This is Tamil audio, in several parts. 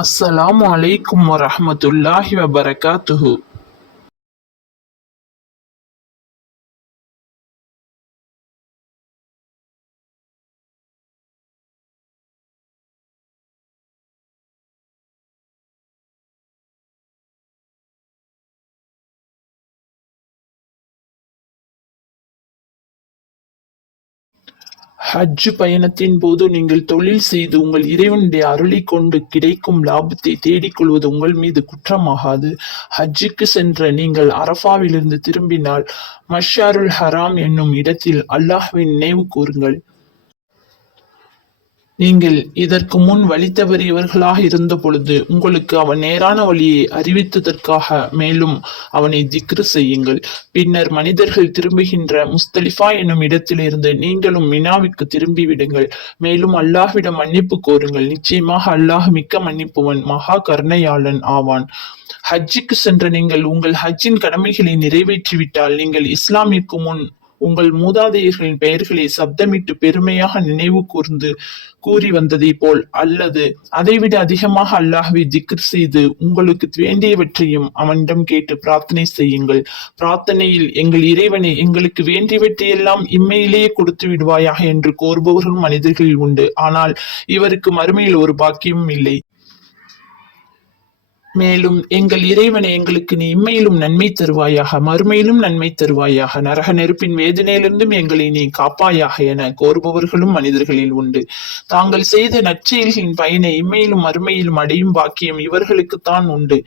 அஸ்ஸலாமு அலைக்கும் வரஹ்மத்துல்லாஹி வபரகாத்துஹு. ஹஜ் பயணத்தின் போது நீங்கள் தொழில் செய்து உங்கள் இறைவனுடைய அருளைக் கொண்டு கிடைக்கும் லாபத்தை தேடிக் கொள்வது உங்கள் மீது குற்றமாகாது. ஹஜ்ஜுக்கு சென்ற நீங்கள் அரஃபாவிலிருந்து திரும்பினால் மஷ்ஷாருல் ஹராம் என்னும் இடத்தில் அல்லாஹ்வின் நினைவு கூறுங்கள். நீங்கள் இதற்கு முன் வழி தவறியவர்களாக இருந்தபொழுது உங்களுக்கு அவன் நேரான வழியை அறிவித்ததற்காக மேலும் அவனை திக்ரு செய்யுங்கள். பின்னர் மனிதர்கள் திரும்புகின்ற முஸ்தலிஃபா என்னும் இடத்திலிருந்து நீங்களும் மினாவுக்கு திரும்பிவிடுங்கள். மேலும் அல்லாஹ்விடம் மன்னிப்பு கோருங்கள். நிச்சயமாக அல்லாஹ் மிக்க மன்னிப்புவன் மகா கருணையாளன் ஆவான். ஹஜ்ஜுக்கு சென்ற நீங்கள் உங்கள் ஹஜ்ஜின் கடமைகளை நிறைவேற்றிவிட்டால் நீங்கள் இஸ்லாமிற்கு முன் உங்கள் மூதாதையர்களின் பெயர்களை சப்தமிட்டு பெருமையாக நினைவு கூறி வந்ததை போல் அல்லது அதைவிட அதிகமாக அல்லாஹ்வை திக்ர் செய்து உங்களுக்கு வேண்டியவற்றையும் அவனிடம் கேட்டு பிரார்த்தனை செய்யுங்கள். பிரார்த்தனையில் எங்கள் இறைவனை எங்களுக்கு வேண்டியவற்றையெல்லாம் இம்மையிலேயே கொடுத்து விடுவாயாக என்று கோருபவர்களும் மனிதர்களில் உண்டு. ஆனால் இவருக்கு மறுமையில் ஒரு பாக்கியமும் இல்லை. மேலும் எங்கள் இறைவனை எங்களுக்கு நீ இம்மையிலும் நன்மை தருவாயாக, மறுமையிலும் நன்மை தருவாயாக, நரக நெருப்பின் வேதனையிலிருந்தும் எங்களை நீ காப்பாயாக என கோருபவர்களும் மனிதர்களில் உண்டு. தாங்கள் செய்த நற்செயல்களின் பயனை இம்மையிலும் மறுமையிலும் அடையும் பாக்கியம் இவர்களுக்குத்தான் உண்டு.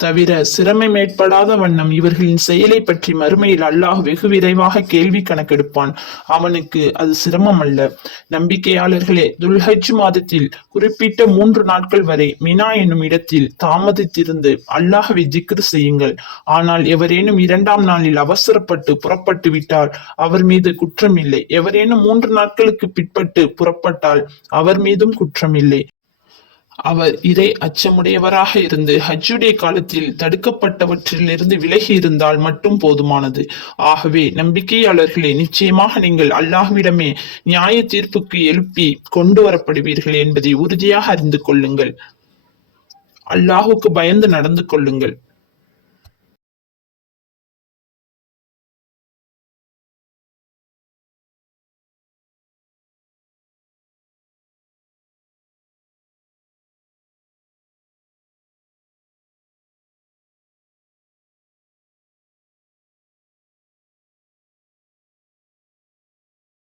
தவிர சிரமமேற்படாத வண்ணம் இவர்களின் செயலை பற்றி மறுமையில் அல்லாஹ் வெகு விரைவாக கேள்வி கணக்கெடுப்பான். அவனுக்கு அது சிரமம் அல்ல. நம்பிக்கையாளர்களே, துல்ஹஜ் மாதத்தில் குறிப்பிட்ட 3 நாட்கள் வரை மினா என்னும் இடத்தில் தாமதித்திருந்து அல்லாஹ்வை திக்ர் செய்யுங்கள். ஆனால் எவரேனும் 2ஆம் நாளில் அவசரப்பட்டு புறப்பட்டு விட்டால் அவர் மீது குற்றமில்லை. எவரேனும் 3 நாட்களுக்கு பிற்பட்டு புறப்பட்டால் அவர் மீதும் குற்றமில்லை. அவர் இறை அச்சமுடையவராக இருந்து ஹஜ்ஜுடைய காலத்தில் தடுக்கப்பட்டவற்றிலிருந்து விலகி இருந்தால் மட்டும் போதுமானது. ஆகவே நம்பிக்கையாளர்களே, நிச்சயமாக நீங்கள் அல்லாஹ்விடமே நியாய தீர்ப்புக்கு எழுப்பி கொண்டு வரப்படுவீர்கள் என்பதை உறுதியாக அறிந்து கொள்ளுங்கள். அல்லாஹுக்கு பயந்து நடந்து கொள்ளுங்கள்.